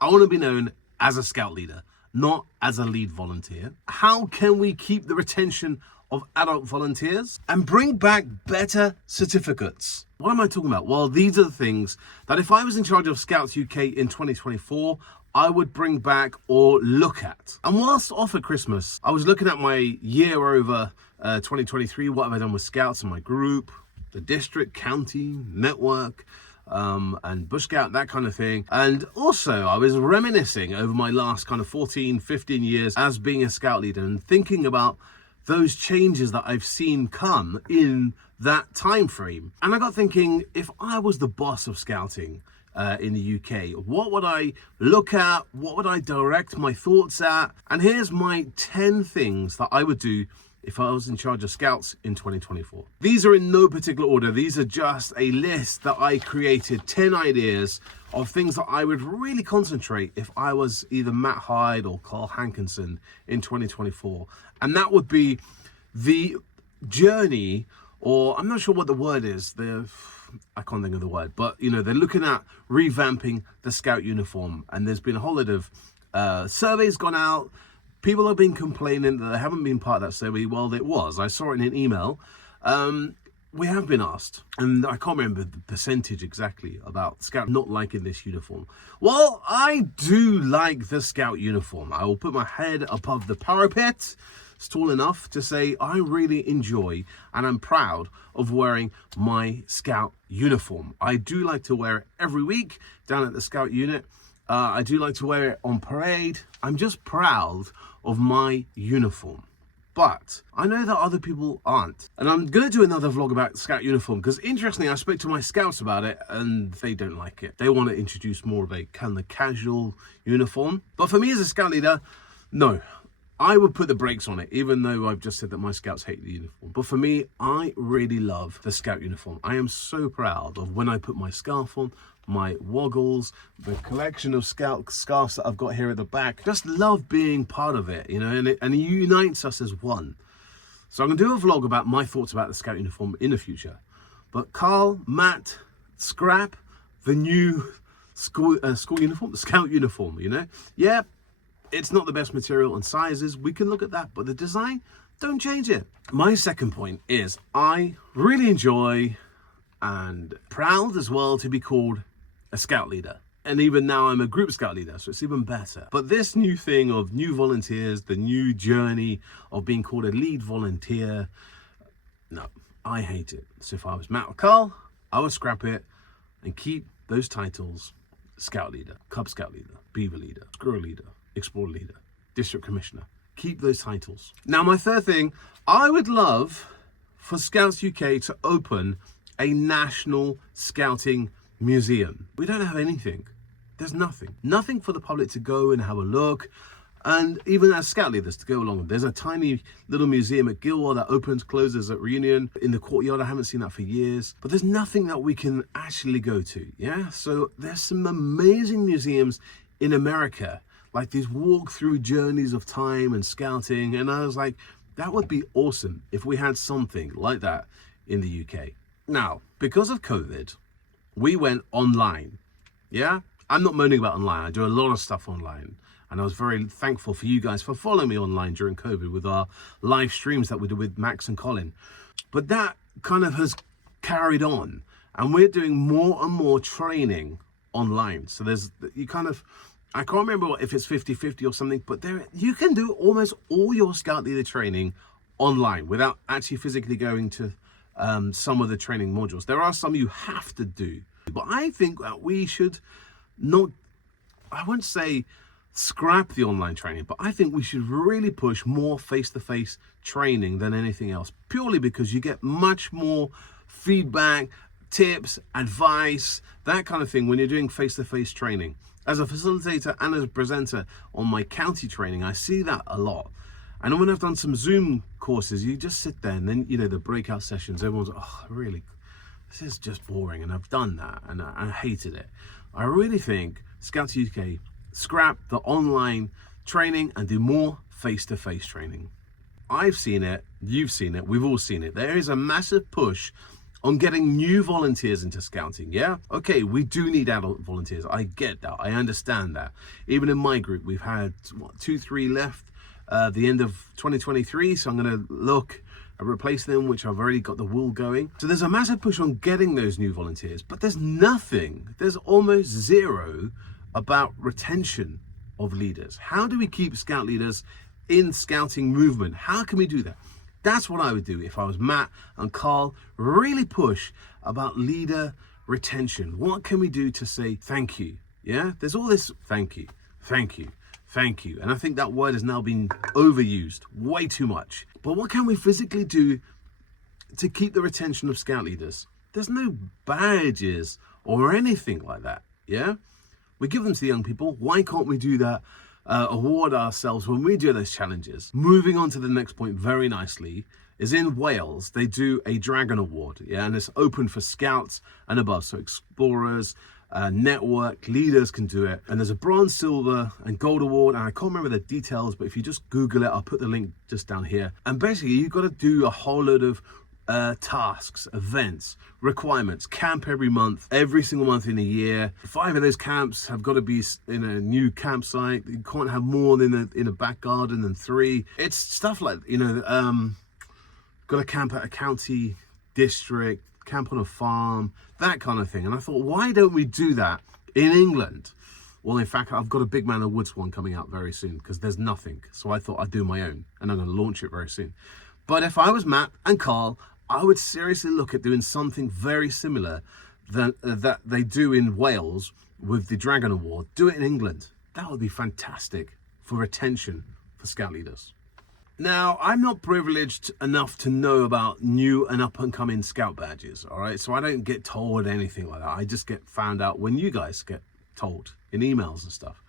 I want to be known as a scout leader, not as a lead volunteer. How can we keep the retention of adult volunteers and bring back better certificates? What am I talking about? Well, these are the things that if I was in charge of Scouts UK in 2024, I would bring back or look at. And whilst off at Christmas, I was looking at my year over 2023, what have I done with Scouts in my group, the district, county, network, and Bush Scout, that kind of thing. And also I was reminiscing over my last kind of 14, 15 years as being a Scout leader and thinking about those changes that I've seen come in that time frame. And I got thinking, if I was the boss of Scouting in the UK, what would I look at? What would I direct my thoughts at? And here's my 10 things that I would do if I was in charge of Scouts in 2024. These are in no particular order. These are just a list that I created, 10 ideas of things that I would really concentrate if I was either Matt Hyde or Carl Hankinson in 2024. And that would be the journey, or I'm not sure what the word is. I can't think of the word, but you know, they're looking at revamping the Scout uniform, and there's been a whole lot of surveys gone out. People have been complaining that they haven't been part of that survey. Well, it was. I saw it in an email. We have been asked, and I can't remember the percentage exactly about Scout not liking this uniform. Well, I do like the Scout uniform. I will put my head above the parapet. It's tall enough to say I really enjoy and I'm proud of wearing my Scout uniform. I do like to wear it every week down at the Scout unit. I do like to wear it on parade. I'm just proud of my uniform. But I know that other people aren't. And I'm going to do another vlog about Scout uniform because interestingly, I spoke to my Scouts about it and they don't like it. They want to introduce more of a kind of casual uniform. But for me as a Scout leader, no. I would put the brakes on it, even though I've just said that my Scouts hate the uniform. But for me, I really love the Scout uniform. I am so proud of when I put my scarf on, my woggles, the collection of Scout scarves that I've got here at the back. Just love being part of it, you know, and it unites us as one. So I'm going to do a vlog about my thoughts about the Scout uniform in the future. But Carl, Matt, scrap the new school uniform, the Scout uniform, you know? Yeah. It's not the best material and sizes. We can look at that, but the design, don't change it. My second point is I really enjoy and proud as well to be called a Scout leader. And even now I'm a group Scout leader, so it's even better. But this new thing of new volunteers, the new journey of being called a lead volunteer, no, I hate it. So if I was Matt or Carl, I would scrap it and keep those titles: Scout leader, Cub Scout leader, Beaver leader, Squirrel leader, Explorer leader, District Commissioner. Keep those titles. Now, my third thing, I would love for Scouts UK to open a national scouting museum. We don't have anything. There's nothing for the public to go and have a look, and even as Scout leaders to go along with. There's a tiny little museum at Gilwell that opens, closes at Reunion in the courtyard. I haven't seen that for years, but there's nothing that we can actually go to. Yeah, so there's some amazing museums in America, like these walk-through journeys of time and scouting. And I was like, that would be awesome if we had something like that in the UK. Now, because of COVID, we went online. Yeah, I'm not moaning about online. I do a lot of stuff online. And I was very thankful for you guys for following me online during COVID with our live streams that we did with Max and Colin. But that kind of has carried on. And we're doing more and more training online. So I can't remember if it's 50-50 or something, but you can do almost all your Scout leader training online without actually physically going to some of the training modules. There are some you have to do, but I think that we should not, I wouldn't say scrap the online training, but I think we should really push more face-to-face training than anything else, purely because you get much more feedback, tips, advice, that kind of thing when you're doing face-to-face training. As a facilitator and as a presenter on my county training, I see that a lot. And when I've done some Zoom courses, you just sit there and then, you know, the breakout sessions, everyone's like, oh, really, this is just boring. And I've done that and I hated it. I really think Scouts UK, scrap the online training and do more face-to-face training. I've seen it, you've seen it, we've all seen it. There is a massive push on getting new volunteers into scouting. Yeah, okay, we do need adult volunteers. I get that. I understand that. Even in my group, we've had 2-3 left the end of 2023. So I'm going to look and replace them, which I've already got the wool going. So there's a massive push on getting those new volunteers, but there's almost zero about retention of leaders. How do we keep scout leaders in scouting movement? How can we do that? That's what I would do if I was Matt and Carl. Really push about leader retention. What can we do to say thank you? Yeah, there's all this thank you, thank you, thank you. And I think that word has now been overused way too much. But what can we physically do to keep the retention of scout leaders? There's no badges or anything like that. Yeah, we give them to the young people. Why can't we do that? Award ourselves when we do those challenges. Moving on to the next point very nicely is in Wales, they do a Dragon Award, yeah, and it's open for scouts and above, so explorers, network leaders can do it. And there's a bronze, silver and gold award, and I can't remember the details, but if you just Google it, I'll put the link just down here. And basically you've got to do a whole load of tasks, events, requirements, camp every single month in a year. 5 of those camps have got to be in a new campsite. You can't have more than in a back garden than 3. It's stuff like, got to camp at a county district, camp on a farm, that kind of thing. And I thought, why don't we do that in England? Well, in fact, I've got a Big Man of the Woods one coming out very soon because there's nothing. So I thought I'd do my own, and I'm going to launch it very soon. But if I was Matt and Carl, I would seriously look at doing something very similar that they do in Wales with the Dragon Award. Do it in England. That would be fantastic for retention for scout leaders. Now, I'm not privileged enough to know about new and up-and-coming scout badges, all right? So I don't get told anything like that. I just get found out when you guys get told in emails and stuff.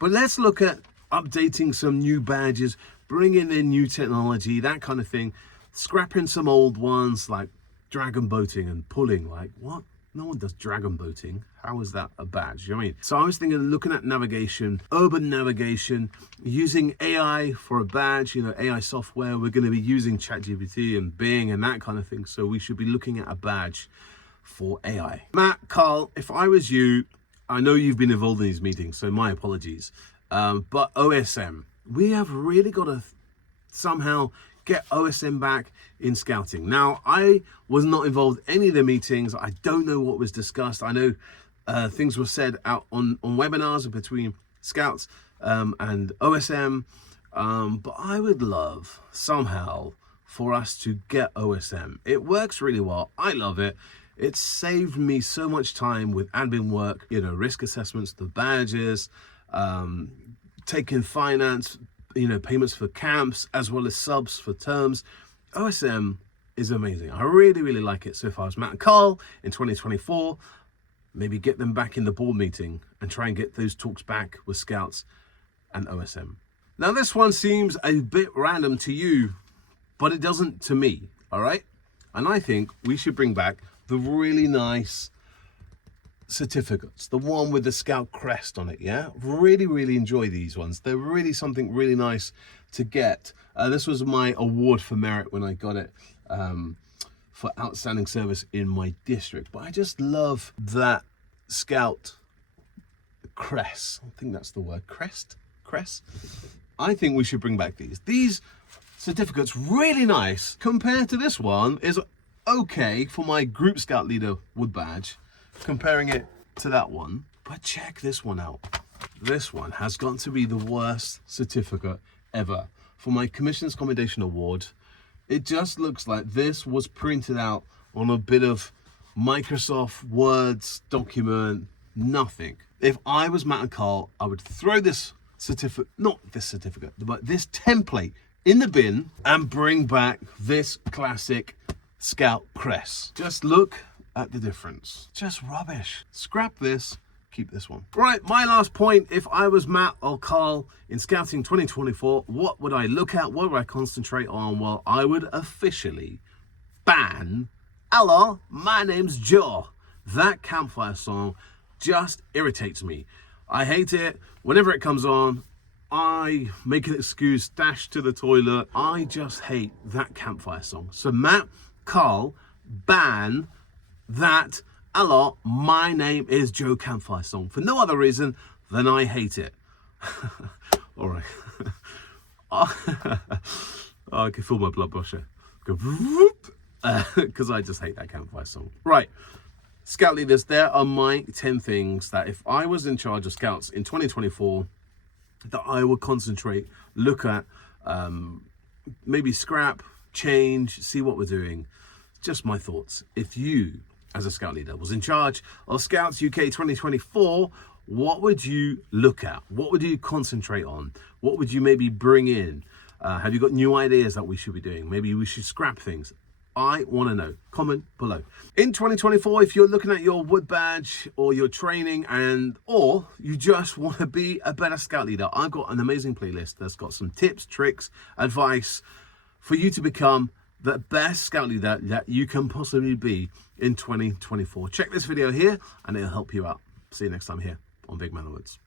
But let's look at updating some new badges, bringing in new technology, that kind of thing. Scrapping some old ones like dragon boating and pulling. Like, what? No one does dragon boating. How is that a badge? You know what I mean? So I was thinking, looking at navigation, urban navigation, using AI for a badge, AI software. We're going to be using ChatGPT and Bing and that kind of thing. So we should be looking at a badge for AI. Matt, Carl, if I was you, I know you've been involved in these meetings, so my apologies. But OSM, we have really got to somehow get OSM back in scouting. Now, I was not involved in any of the meetings. I don't know what was discussed. I know things were said out on webinars between scouts and OSM, but I would love somehow for us to get OSM. It works really well. I love it. It's saved me so much time with admin work, risk assessments, the badges, taking finance, payments for camps as well as subs for terms. OSM is amazing. I really, really like it. So if I was Matt and Carl in 2024, maybe get them back in the board meeting and try and get those talks back with scouts and OSM. Now, this one seems a bit random to you, but it doesn't to me, all right? And I think we should bring back the really nice certificates, the one with the scout crest on it. Yeah, really, really enjoy these ones. They're really something really nice to get. This was my award for merit when I got it for outstanding service in my district. But I just love that scout crest. I think that's the word. Crest. I think we should bring back these certificates. Really nice. Compared to this one is okay for my group scout leader wood badge, comparing it to that one. But check this one out. This one has got to be the worst certificate ever. For my Commission's Commendation Award, it just looks like this was printed out on a bit of Microsoft Words document, nothing. If I was Matt and Carl, I would throw this certificate, not this certificate, but this template in the bin and bring back this classic Scout crest. Just look at the difference. Just rubbish. Scrap this, keep this one. Right, my last point. If I was Matt or Carl in Scouting 2024, what would I look at? What would I concentrate on? Well, I would officially ban "Hello, my name's Joe." That campfire song just irritates me. I hate it. Whenever it comes on, I make an excuse, dash to the toilet. I just hate that campfire song. So Matt, Carl, ban that a lot. My name is Joe Campfire Song for no other reason than I hate it. All right. Oh, I can feel my blood pressure go because I just hate that campfire song. Right. Scout leaders, there are my 10 things that if I was in charge of scouts in 2024, that I would concentrate, look at, maybe scrap, change, see what we're doing. Just my thoughts. If you, as a scout leader, was in charge of Scouts UK 2024, what would you look at? What would you concentrate on? What would you maybe bring in? Have you got new ideas that we should be doing? Maybe we should scrap things. I want to know. Comment below. In 2024, if you're looking at your wood badge or your training or you just want to be a better scout leader, I've got an amazing playlist that's got some tips, tricks, advice for you to become the best scout leader that you can possibly be in 2024. Check this video here and it'll help you out. See you next time here on Big Man Woods.